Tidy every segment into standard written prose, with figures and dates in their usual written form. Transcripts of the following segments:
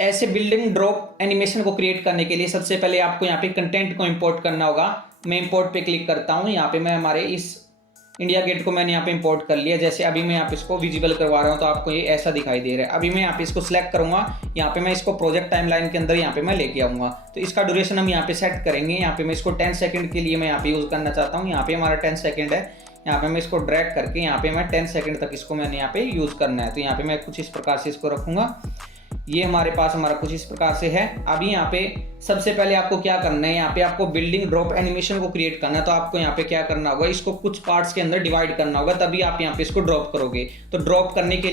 ऐसे building drop animation को create करने के लिए सबसे पहले आपको यहाँ पे कंटेंट को इंपोर्ट करना होगा। मैं इंपोर्ट पे क्लिक करता हूँ। यहाँ पे मैं हमारे इस इंडिया गेट को मैंने यहाँ पे इंपोर्ट कर लिया। जैसे अभी मैं यहाँ पे इसको विजिबल करवा रहा हूँ तो आपको ये ऐसा दिखाई दे रहा है। अभी मैं यहाँ पे इसको सिलेक्ट करूंगा। यहाँ पे मैं इसको प्रोजेक्ट टाइमलाइन के अंदर यहाँ पे मैं लेके आऊँगा। तो इसका ड्यूरेशन हम यहाँ पे सेट करेंगे। यहाँ पे मैं इसको 10 सेकंड के लिए मैं यहाँ पे यूज़ करना चाहता हूँ। यहाँ पे हमारा 10 सेकंड है। यहाँ पे मैं इसको ड्रैग करके यहाँ पे मैं 10 सेकंड तक इसको मैंने यहाँ पे यूज़ करना है। तो यहाँ पे मैं कुछ इस प्रकार से इसको रखूँगा। ये हमारे पास हमारा कुछ इस प्रकार से है। अभी यहाँ पे सबसे पहले आपको क्या करना है, यहाँ पे आपको बिल्डिंग ड्रॉप एनिमेशन को क्रिएट करना है। तो आपको यहाँ पे क्या करना होगा, इसको कुछ पार्ट्स के अंदर डिवाइड करना होगा, तभी आप यहाँ पे इसको ड्रॉप करोगे। तो ड्रॉप करने के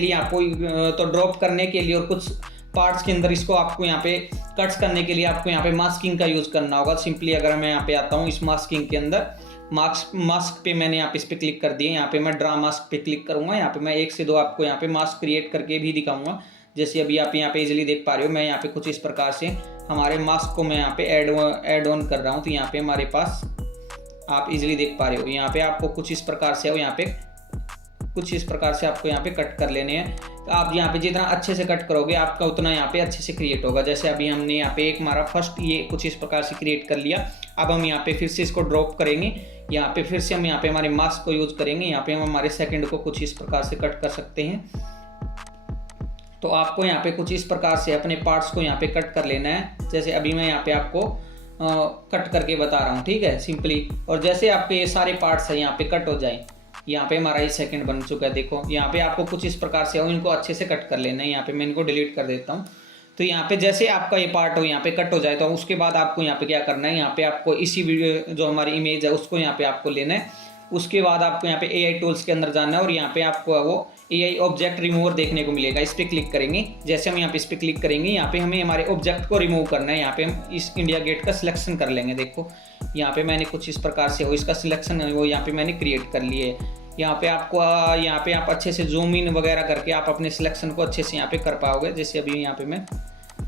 लिए और कुछ पार्ट्स के अंदर इसको आपको यहाँ पे कट्स करने के लिए आपको यहाँ पे मास्किंग का यूज़ करना होगा। सिंपली अगर मैं यहाँ पे आता हूँ, इस मास्किंग के अंदर मास्क पे मैंने यहाँ पे इस पे क्लिक कर दिए। यहाँ पे मैं ड्रा मास्क पे क्लिक करूँगा। यहाँ पे मैं 1 से 2 आपको यहाँ पे मास्क क्रिएट करके भी दिखाऊंगा। जैसे अभी आप यहाँ पे इजीली देख पा रहे हो, मैं यहाँ पे कुछ इस प्रकार से हमारे मास्क को मैं यहाँ पे ऐड ऑन कर रहा हूँ। तो यहाँ पे हमारे पास आप इजीली देख पा रहे हो, यहाँ पे आपको कुछ इस प्रकार से आपको यहाँ पे कट कर लेने हैं। तो आप यहाँ पे जितना अच्छे से कट करोगे आपका उतना यहाँ पे अच्छे से क्रिएट होगा। जैसे अभी हमने यहाँ पे एक हमारा फर्स्ट ये कुछ इस प्रकार से क्रिएट कर लिया। अब हम यहाँ पे फिर से इसको ड्रॉप करेंगे। यहाँ पे फिर से हम यहाँ पे हमारे मास्क को यूज़ करेंगे। यहाँ पे हम हमारे सेकंड को कुछ इस प्रकार से कट कर सकते हैं। तो आपको यहाँ पे कुछ इस प्रकार से अपने पार्ट्स को यहाँ पे कट कर लेना है। जैसे अभी मैं यहाँ पे आपको कट करके बता रहा हूँ, ठीक है, सिंपली। और जैसे आपके ये सारे पार्ट्स हैं यहाँ पे कट हो जाए, यहाँ पे हमारा ये सेकंड बन चुका है। देखो यहाँ पे आपको कुछ इस प्रकार से इनको अच्छे से कट कर लेना है। यहाँ पे मैं इनको डिलीट कर देता हूँ। तो यहाँ पे जैसे आपका ये पार्ट हो यहाँ पे कट हो जाए, तो उसके बाद आपको यहाँ पे क्या करना है, यहाँ पे आपको इसी वीडियो जो हमारी इमेज है उसको यहाँ पे आपको लेना है। उसके बाद आपको यहाँ पे AI टूल्स के अंदर जाना है और यहाँ पे आपको वो AI ऑब्जेक्ट रिमूवर देखने को मिलेगा। इस पर क्लिक करेंगे। जैसे हम यहाँ पे इस पर क्लिक करेंगे, यहाँ पे हमें हमारे ऑब्जेक्ट को रिमूव करना है। यहाँ पे हम इस इंडिया गेट का सिलेक्शन कर लेंगे। देखो यहाँ पे मैंने कुछ इस प्रकार से इसका सिलेक्शन वो यहाँ पे मैंने क्रिएट कर लिए है। यहाँ पे आप अच्छे से जूम इन वगैरह करके आप अपने सिलेक्शन को अच्छे से यहाँ पे कर पाओगे। जैसे अभी यहाँ पे मैं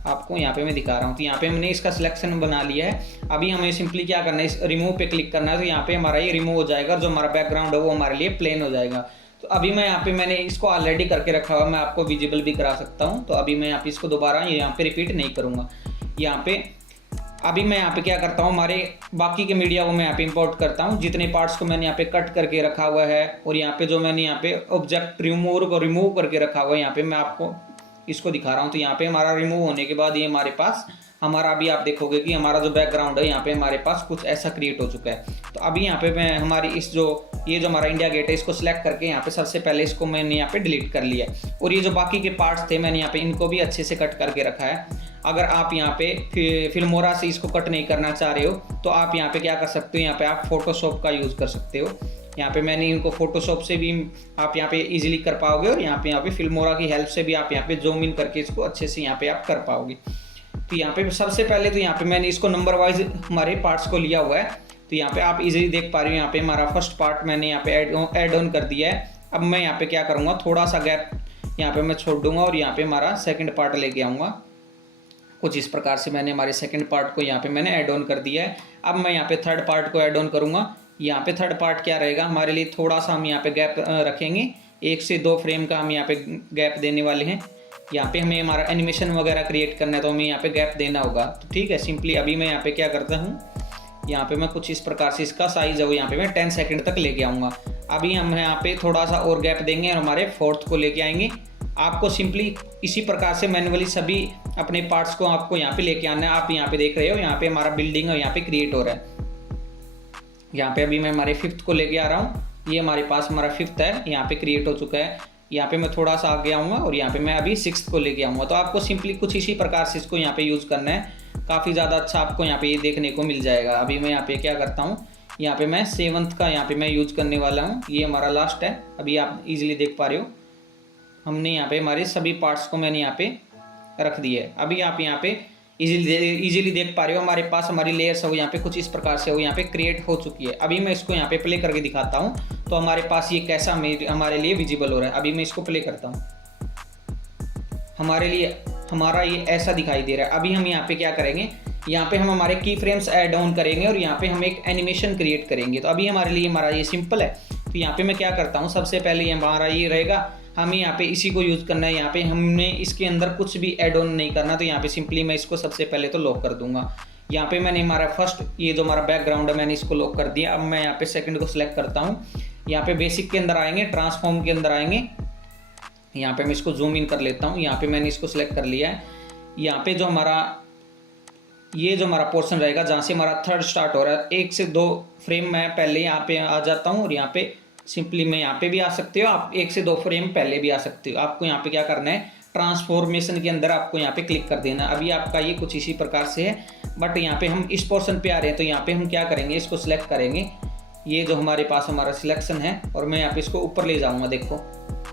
आपको यहाँ पे मैं दिखा रहा हूँ। तो यहाँ पे हमने इसका सिलेक्शन बना लिया है। अभी हमें सिंपली क्या करना है, इस रिमूव पे क्लिक करना है। तो यहाँ पे हमारा ये रिमूव हो जाएगा। जो हमारा बैकग्राउंड है वो हमारे लिए प्लेन हो जाएगा। तो अभी मैं यहाँ पे मैंने इसको ऑलरेडी करके रखा हुआ, मैं आपको विजिबल भी करा सकता हूँ। तो अभी मैं यहाँ पे इसको दोबारा यहाँ पे रिपीट नहीं करूँगा। यहाँ पे अभी मैं यहाँ पे क्या करता हूँ, हमारे बाकी के मीडिया को मैं यहाँ पे इंपोर्ट करता हूँ। जितने पार्ट्स को मैंने यहाँ पे कट करके रखा हुआ है और यहाँ पे जो मैंने यहाँ पे ऑब्जेक्ट रिमूव करके रखा हुआ है, यहाँ पे मैं आपको इसको दिखा रहा हूँ। तो यहाँ पे हमारा रिमूव होने के बाद ये हमारे पास हमारा अभी आप देखोगे कि हमारा जो बैकग्राउंड है यहाँ पे हमारे पास कुछ ऐसा क्रिएट हो चुका है। तो अभी यहाँ पे मैं हमारी ये जो हमारा इंडिया गेट है इसको सिलेक्ट करके यहाँ पे सबसे पहले इसको मैंने यहाँ पे डिलीट कर लिया है। और ये जो बाकी के पार्ट्स थे मैंने यहाँ पे इनको भी अच्छे से कट करके रखा है। अगर आप यहाँ पे फिल्मोरा से इसको कट नहीं करना चाह रहे हो तो आप यहाँ पे क्या कर सकते हो, यहाँ पे आप फोटोशॉप का यूज़ कर सकते हो। यहाँ पे मैंने इनको फोटोशॉप से भी आप यहाँ पे इजीली कर पाओगे और यहाँ पे फिल्मोरा की हेल्प से भी आप यहाँ पे जूम इन करके इसको अच्छे से यहाँ पे आप कर पाओगे। तो यहाँ पे सबसे पहले तो यहाँ पे मैंने इसको नंबर वाइज हमारे पार्ट्स को लिया हुआ है। तो यहाँ पे आप इजीली देख पा रहे हो, यहाँ पे हमारा फर्स्ट पार्ट मैंने यहाँ पे ऐड ऑन कर दिया है। अब मैं यहाँ पे क्या करूँगा, थोड़ा सा गैप यहाँ पे मैं छोड़ दूंगा और यहाँ पे हमारा सेकंड पार्ट लेके आऊँगा। कुछ इस प्रकार से मैंने हमारे सेकंड पार्ट को यहाँ पे मैंने ऐड ऑन कर दिया है। अब मैं यहाँ पे थर्ड पार्ट को ऐड ऑन करूँगा। यहाँ पे थर्ड पार्ट क्या रहेगा हमारे लिए, थोड़ा सा हम यहाँ पे गैप रखेंगे, 1 से 2 फ्रेम का हम यहाँ पे गैप देने वाले हैं। यहाँ पे हमें हमारा एनिमेशन वगैरह क्रिएट करना है तो हमें यहाँ पे गैप देना होगा। तो ठीक है, सिंपली अभी मैं यहाँ पे क्या करता हूँ, यहाँ पे मैं कुछ इस प्रकार से इसका साइज है वो यहाँ पे मैं 10 सेकंड तक लेके आऊँगा। अभी हम यहाँ पे थोड़ा सा और गैप देंगे और हमारे फोर्थ को लेके आएंगे। आपको सिंपली इसी प्रकार से मैनुअली सभी अपने पार्ट्स को आपको यहाँ पे लेके आना है। आप यहाँ पे देख रहे हो, यहाँ पे हमारा बिल्डिंग है यहाँ पे क्रिएट हो रहा है। यहाँ पे अभी मैं हमारे 5th को लेके आ रहा हूँ। ये हमारे पास हमारा 5th है, यहाँ पे क्रिएट हो चुका है। यहाँ पे मैं थोड़ा सा आगे आऊँगा और यहाँ पे मैं अभी 6th को लेके आऊँगा। तो आपको सिंपली कुछ इसी प्रकार से इसको यहाँ पे यूज़ करना है। काफ़ी ज़्यादा अच्छा आपको यहाँ पे ये देखने को मिल जाएगा। अभी मैं यहाँ पे क्या करता हूँ, यहाँ पे मैं 7th का यहाँ पे मैं यूज़ करने वाला हूँ। ये हमारा लास्ट है। अभी आप इजीली देख पा रहे हो, हमने यहाँ पे हमारे सभी पार्ट्स को मैंने यहाँ पे रख दिया है। अभी आप यहाँ पे इजीली देख पा रहे हो, हमारे पास हमारी लेयर्स है वो यहाँ पे कुछ इस प्रकार से वो यहाँ पे क्रिएट हो चुकी है। अभी मैं इसको यहाँ पे प्ले करके दिखाता हूँ तो हमारे पास ये कैसा हमारे लिए विजिबल हो रहा है। अभी मैं इसको प्ले करता हूँ, हमारा ये ऐसा दिखाई दे रहा है। अभी हम यहाँ पे क्या करेंगे, यहाँ पे हम हमारे की फ्रेम्स ऐड ऑन करेंगे और यहाँ पे हम एक एनिमेशन क्रिएट करेंगे। तो अभी हमारे लिए हमारा ये सिंपल है। तो यहाँ पे मैं क्या करता हूँ, सबसे पहले हमारा ये रहेगा हमें यहाँ पे इसी को यूज़ करना है। यहाँ पे हमने इसके अंदर कुछ भी ऐड ऑन नहीं करना, तो यहाँ पे सिंपली मैं इसको सबसे पहले तो लॉक कर दूंगा। यहाँ पे मैंने हमारा फर्स्ट ये जो हमारा बैकग्राउंड है मैंने इसको लॉक कर दिया। अब मैं यहाँ पे सेकंड को सिलेक्ट करता हूँ। यहाँ पे बेसिक के अंदर आएंगे, ट्रांसफॉर्म के अंदर आएंगे। यहाँ पे मैं इसको जूम इन कर लेता हूँ। यहाँ पे मैंने इसको सिलेक्ट कर लिया है। यहाँ पे जो हमारा ये जो हमारा पोर्शन रहेगा जहाँ से हमारा थर्ड स्टार्ट हो रहा है, 1 से 2 फ्रेम मैं पहले यहाँ पे आ जाता हूँ और यहाँ पे सिंपली मैं यहाँ पे भी आ सकते हो आप, 1 से 2 फ्रेम पहले भी आ सकते हो। आपको यहाँ पे क्या करना है, ट्रांसफॉर्मेशन के अंदर आपको यहाँ पे क्लिक कर देना। अभी आपका ये कुछ इसी प्रकार से है, बट यहाँ पे हम इस पोर्शन पे आ रहे हैं, तो यहाँ पे हम क्या करेंगे, इसको सिलेक्ट करेंगे। ये जो हमारे पास हमारा सिलेक्शन है और मैं यहाँ पे इसको ऊपर ले जाऊँगा। देखो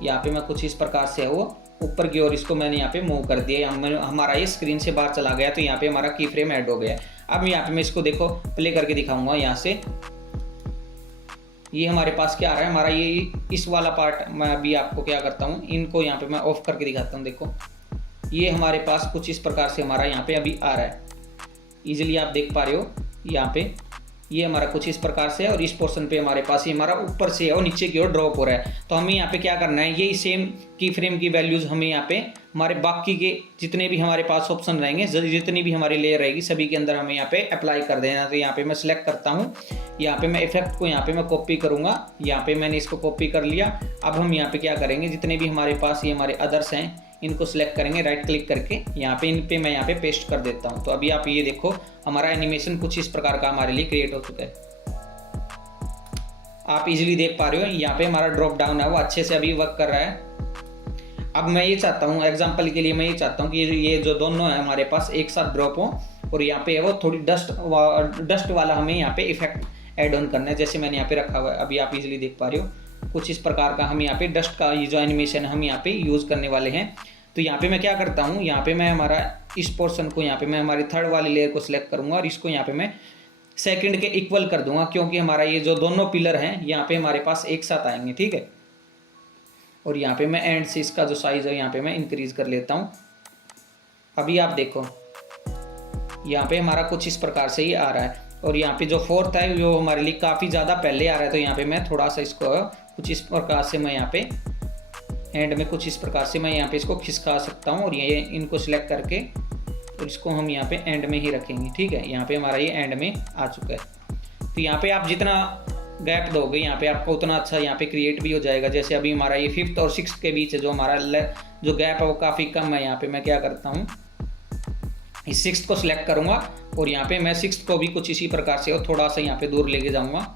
यहाँ पे मैं कुछ इस प्रकार से है वो ऊपर की ओर इसको मैंने यहाँ पे मूव कर दिया। हमारा ये स्क्रीन से बाहर चला गया, तो यहाँ पे हमारा की फ्रेम ऐड हो गया। अब यहाँ पे मैं इसको देखो प्ले करके दिखाऊंगा। यहाँ से ये हमारे पास क्या आ रहा है, हमारा ये इस वाला पार्ट मैं अभी आपको क्या करता हूँ, इनको यहाँ पे मैं ऑफ करके दिखाता हूँ। देखो ये हमारे पास कुछ इस प्रकार से हमारा यहाँ पे अभी आ रहा है, इजीली आप देख पा रहे हो। यहाँ पे ये हमारा कुछ इस प्रकार से है और इस पोर्शन पे हमारे पास ये हमारा ऊपर से है और नीचे की ओर ड्रॉप हो रहा है। तो हमें यहाँ पे क्या करना है, यही सेम की फ्रेम की वैल्यूज़ हमें यहाँ पे हमारे बाकी के जितने भी हमारे पास ऑप्शन रहेंगे, जितनी भी हमारी लेयर रहेगी सभी के अंदर हमें यहाँ पे अप्लाई कर देना। तो यहाँ पे मैं सिलेक्ट करता हूँ, यहाँ पे मैं इफेक्ट को यहाँ पे मैं कॉपी करूँगा। यहाँ पे मैंने इसको कॉपी कर लिया। अब हम यहाँ पे क्या करेंगे, जितने भी हमारे पास ये हमारे अदर्स हैं इनको सिलेक्ट करेंगे राइट क्लिक करके, यहाँ पे इन पे मैं यहाँ पे पेस्ट कर देता हूँ। तो अभी आप ये देखो हमारा एनिमेशन कुछ इस प्रकार का हमारे लिए क्रिएट हो चुका है। आप इजीली देख पा रहे हो यहाँ पे हमारा ड्रॉप डाउन है वो अच्छे से अभी वर्क कर रहा है। अब मैं ये चाहता हूँ एग्जांपल के लिए, मैं ये चाहता हूँ कि ये जो दोनों है हमारे पास एक साथ ड्रॉप हो और यहाँ पे है वो थोड़ी डस्ट वाला हमें यहाँ पे इफेक्ट ऐड ऑन करना है, जैसे मैंने यहाँ पे रखा हुआ है। अभी आप इजीली देख पा रहे हो कुछ इस प्रकार का हम यहाँ पे डस्ट का ये जो एनिमेशन हम यहाँ पे यूज़ करने वाले हैं। तो यहाँ पे मैं क्या करता हूँ, यहाँ पे मैं हमारा इस पोर्शन को यहाँ पे मैं हमारी थर्ड वाली लेयर को सिलेक्ट करूँगा और इसको यहाँ पे मैं सेकंड के इक्वल कर दूंगा, क्योंकि हमारा ये जो दोनों पिलर हैं यहाँ पे हमारे पास एक साथ आएंगे, ठीक है। और यहाँ पे मैं एंड से इसका जो साइज़ है यहाँ पे मैं इंक्रीज कर लेता हूँ। अभी आप देखो यहाँ पे हमारा कुछ इस प्रकार से ये आ रहा है और यहाँ पे जो फोर्थ है वो हमारे लिए काफ़ी ज़्यादा पहले आ रहा है। तो यहाँ पे मैं थोड़ा सा इसको कुछ इस प्रकार से मैं यहाँ पे एंड में कुछ इस प्रकार से मैं यहाँ पे इसको खिसका सकता हूँ और ये इनको सिलेक्ट करके और इसको हम यहाँ पे एंड में ही रखेंगे, ठीक है। यहाँ पे हमारा ये एंड में आ चुका है। तो यहाँ पे आप जितना गैप दोगे यहाँ पे आपको उतना अच्छा यहाँ पे क्रिएट भी हो जाएगा। जैसे अभी हमारा ये 5th और 6th के बीच जो हमारा जो गैप है वो काफ़ी कम है। यहाँ पे मैं क्या करता हूँ, इस 6th को सिलेक्ट करूँगा और यहाँ पे मैं 6th को भी कुछ इसी प्रकार से और थोड़ा सा यहाँ पे दूर लेके जाऊँगा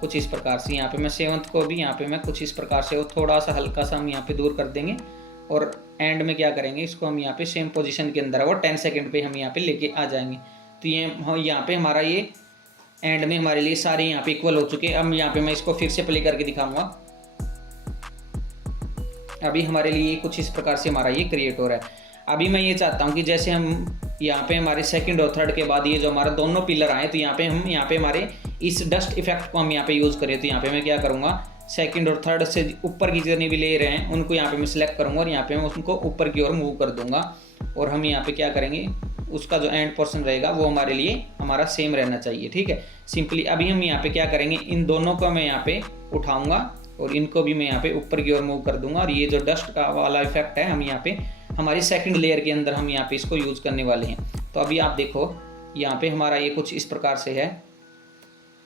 कुछ इस प्रकार से। यहाँ पे मैं 7th को भी यहाँ पे मैं कुछ इस प्रकार से और थोड़ा सा हल्का सा हम यहाँ पे दूर कर देंगे और एंड में क्या करेंगे, इसको हम यहाँ पे सेम पोजीशन के अंदर है वो 10 सेकंड पे हम यहाँ पे लेके आ जाएंगे। तो ये यहाँ पे हमारा ये एंड में हमारे लिए सारे यहाँ पे इक्वल हो चुके हैं। अब यहाँ पे मैं इसको फिर से प्ले करके दिखाऊंगा। अभी हमारे लिए कुछ इस प्रकार से हमारा ये क्रिएट हो रहा है। अभी मैं ये चाहता हूँ कि जैसे हम यहाँ पे हमारे सेकंड और थर्ड के बाद ये जो हमारा दोनों पिलर आए, तो यहाँ पे हम यहाँ पे हमारे इस डस्ट इफेक्ट को हम यहाँ पे यूज़ करें। तो यहाँ पे मैं क्या करूँगा, सेकंड और थर्ड से ऊपर की जितनी भी लेयर हैं उनको यहाँ पे मैं सिलेक्ट करूँगा और यहाँ पे मैं उनको ऊपर की ओर मूव कर दूँगा और हम यहाँ पे क्या करेंगे, उसका जो एंड पोर्शन रहेगा वो हमारे लिए हमारा सेम रहना चाहिए, ठीक है। सिंपली अभी हम यहाँ पे क्या करेंगे, इन दोनों को मैं यहाँ पे उठाऊँगा और इनको भी मैं यहाँ पे ऊपर की ओर मूव कर दूँगा और ये जो डस्ट का वाला इफेक्ट है हम यहाँ पे हमारी सेकंड लेयर के अंदर हम यहाँ पे इसको यूज़ करने वाले हैं। तो अभी आप देखो यहाँ पे हमारा ये कुछ इस प्रकार से है,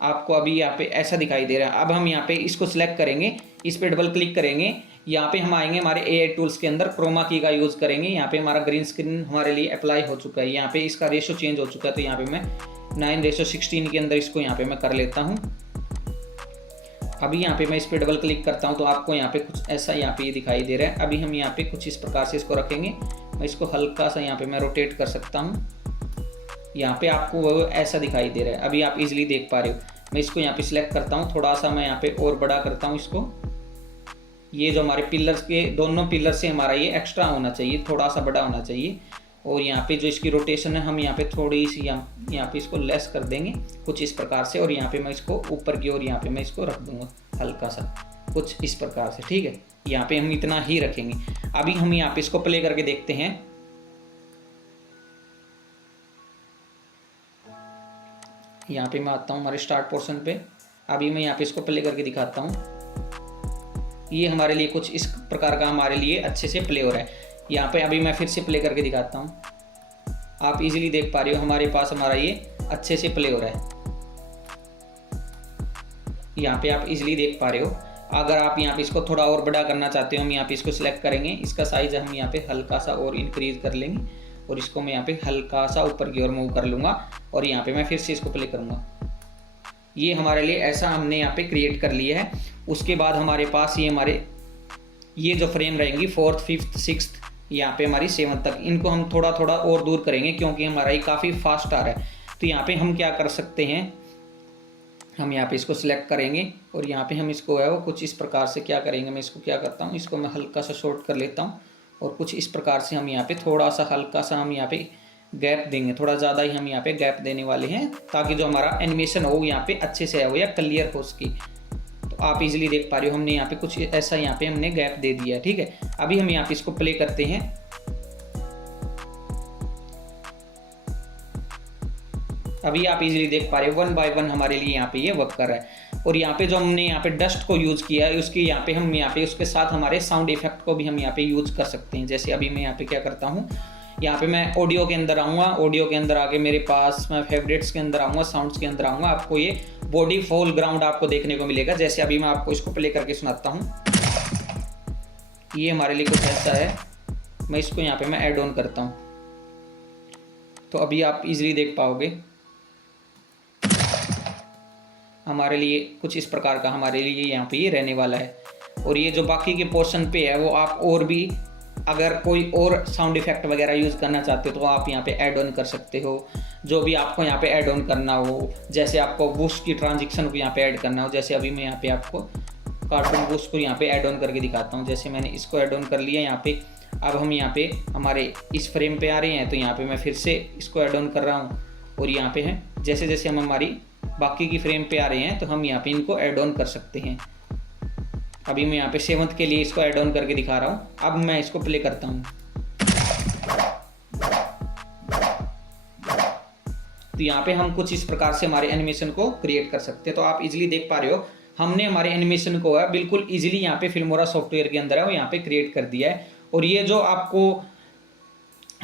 आपको अभी यहाँ पे ऐसा दिखाई दे रहा है। अब हम यहाँ पे इसको सिलेक्ट करेंगे, इस पे डबल क्लिक करेंगे, यहाँ पे हम आएंगे हमारे AI टूल्स के अंदर, क्रोमा की का यूज़ करेंगे। यहाँ पे हमारा ग्रीन स्क्रीन हमारे लिए अप्लाई हो चुका है, यहाँ पे इसका रेशो चेंज हो चुका है। तो यहाँ पे मैं 9:16 के अंदर इसको यहाँ पे मैं कर लेता हूँ। अभी यहाँ पे मैं इस पर डबल क्लिक करता हूँ तो आपको यहाँ पे कुछ ऐसा यहाँ पे ये दिखाई दे रहा है। अभी हम यहाँ पे कुछ इस प्रकार से इसको रखेंगे, मैं इसको हल्का सा यहाँ पे मैं रोटेट कर सकता हूँ, यहाँ पे आपको वो ऐसा दिखाई दे रहा है। अभी आप इजीली देख पा रहे हो। मैं इसको यहाँ पे सिलेक्ट करता हूँ, थोड़ा सा मैं यहाँ पे और बड़ा करता हूँ इसको। ये जो हमारे पिलर्स के दोनों पिलर से हमारा ये एक्स्ट्रा होना चाहिए, थोड़ा सा बड़ा होना चाहिए। और यहाँ पे जो इसकी रोटेशन है हम यहाँ पे थोड़ी सी यहाँ पे इसको लेस कर देंगे कुछ इस प्रकार से और यहाँ पे मैं इसको ऊपर की ओर यहाँ पे मैं इसको रख दूंगा हल्का सा कुछ इस प्रकार से, ठीक है। यहाँ पे हम इतना ही रखेंगे। अभी हम यहाँ पे इसको प्ले करके देखते हैं। यहाँ पे मैं आता हूँ हमारे स्टार्ट पोर्शन पे। अभी मैं यहाँ पे इसको प्ले करके दिखाता हूँ। ये हमारे लिए कुछ इस प्रकार का हमारे लिए अच्छे से प्ले हो रहा है। यहाँ पे अभी मैं फिर से प्ले करके दिखाता हूँ, आप इजीली देख पा रहे हो हमारे पास हमारा ये अच्छे से प्ले हो रहा है। यहाँ पे आप इजीली देख पा रहे हो। अगर आप यहाँ पे इसको थोड़ा और बड़ा करना चाहते हो, हम यहाँ पे इसको सिलेक्ट करेंगे, इसका साइज़ हम यहाँ पे हल्का सा और इंक्रीज कर लेंगे और इसको मैं यहाँ पे हल्का सा ऊपर की ओर मूव कर लूँगा और यहाँ पे मैं फिर से इसको प्ले करूँगा। ये हमारे लिए ऐसा हमने यहाँ पे क्रिएट कर लिया है। उसके बाद हमारे पास ये जो फ्रेम रहेंगी 4th 5th 6th यहाँ पे हमारी 7th तक, इनको हम थोड़ा थोड़ा और दूर करेंगे क्योंकि हमारा ये काफ़ी फास्ट आ रहा है। तो यहाँ पे हम क्या कर सकते हैं, हम यहाँ पे इसको सिलेक्ट करेंगे और यहाँ पे हम इसको है वो कुछ इस प्रकार से क्या करेंगे, मैं इसको क्या करता हूँ, इसको मैं हल्का सा शॉर्ट कर लेता हूँ और कुछ इस प्रकार से हम यहाँ पे थोड़ा सा हल्का सा हम यहाँ पे गैप देंगे, थोड़ा ज़्यादा ही हम यहाँ पे गैप देने वाले हैं ताकि जो हमारा एनिमेशन हो यहाँ पे अच्छे से हो या क्लियर हो उसकी। तो आप इजीली देख पा रहे हो हमने यहाँ पे कुछ ऐसा यहाँ पे हमने गैप दे दिया है। ठीक है, अभी हम यहाँ पे इसको प्ले करते हैं। अभी आप इजीली देख पा रहे हो 1 बाय 1 हमारे लिए यहाँ पे ये वर्क कर रहा है। और यहाँ पे जो हमने यहाँ पे डस्ट को यूज़ किया है उसकी यहाँ पे हम यहाँ पे उसके साथ हमारे साउंड इफेक्ट को भी हम यहाँ पे यूज़ कर सकते हैं। जैसे अभी मैं यहाँ पे क्या करता हूँ, यहाँ पे मैं ऑडियो के अंदर आऊँगा, ऑडियो के अंदर आके मेरे पास मैं फेवरेट्स के अंदर आऊँगा, साउंड्स के अंदर आऊँगा, आपको ये बॉडी फॉल ग्राउंड आपको देखने को मिलेगा। जैसे अभी मैं आपको इसको प्ले करके सुनाता हूँ, ये हमारे लिए कुछ ऐसा है। मैं इसको यहाँ पे मैं ऐड ऑन करता हूँ तो अभी आप इजीली देख पाओगे हमारे लिए कुछ इस प्रकार का हमारे लिए यहाँ पे ये रहने वाला है। और ये जो बाकी के पोर्शन पे है वो आप और भी अगर कोई और साउंड इफेक्ट वगैरह यूज़ करना चाहते हो तो आप यहाँ पे ऐड ऑन कर सकते हो, जो भी आपको यहाँ पे ऐड ऑन करना हो। जैसे आपको वुश की ट्रांजिशन को यहाँ पे ऐड करना हो, जैसे अभी मैं यहाँ पे आपको कार्टून वुश को यहाँ पे ऐड ऑन करके दिखाता हूँ। जैसे मैंने इसको ऐड ऑन कर लिया यहाँ पे। अब हम यहाँ पे हमारे इस फ्रेम पे आ रहे हैं तो यहाँ पे मैं फिर से इसको ऐड ऑन कर रहा हूँ और यहाँ पे है जैसे जैसे हम हमारी बाकी की फ्रेम पे आ रहे हैं तो हम यहाँ पे इनको ऐड ऑन कर सकते हैं। अभी मैं यहाँ पे 7th के लिए इसको ऐड ऑन करके दिखा रहा हूँ। अब मैं इसको प्ले करता हूँ तो यहाँ पे हम कुछ इस प्रकार से हमारे एनिमेशन को क्रिएट कर सकते हैं। तो आप इजीली देख पा रहे हो हमने हमारे एनिमेशन को है बिल्कुल इजीली यहाँ पे फिल्मोरा सॉफ्टवेयर के अंदर है वो यहाँ पे क्रिएट कर दिया है। और ये जो आपको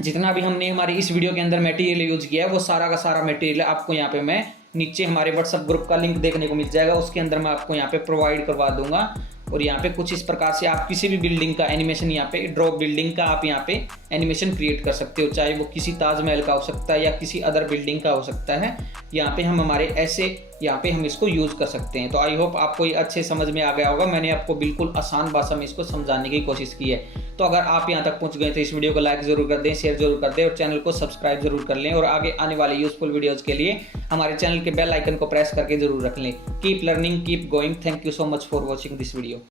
जितना भी हमने हमारे इस वीडियो के अंदर मटेरियल यूज किया है वो सारा का सारा मटेरियल आपको यहाँ पे मैं नीचे हमारे व्हाट्सएप ग्रुप का लिंक देखने को मिल जाएगा, उसके अंदर मैं आपको यहाँ पे प्रोवाइड करवा दूंगा। और यहाँ पे कुछ इस प्रकार से आप किसी भी बिल्डिंग का एनिमेशन यहाँ पे ड्रॉप बिल्डिंग का आप यहाँ पे एनिमेशन क्रिएट कर सकते हो, चाहे वो किसी ताजमहल का हो सकता है या किसी अदर बिल्डिंग का हो सकता है। यहाँ पे हम हमारे ऐसे यहाँ पे हम इसको यूज़ कर सकते हैं। तो आई होप आपको ये अच्छे समझ में आ गया होगा। मैंने आपको बिल्कुल आसान भाषा में इसको समझाने की कोशिश की है। तो अगर आप यहाँ तक पहुँच गए तो इस वीडियो को लाइक ज़रूर कर दें, शेयर जरूर कर दें और चैनल को सब्सक्राइब जरूर कर लें। और आगे आने वाले यूजफुल वीडियोज़ के लिए हमारे चैनल के बेल आइकन को प्रेस करके जरूर रख लें। Keep learning, keep going. Thank you so much for watching this video.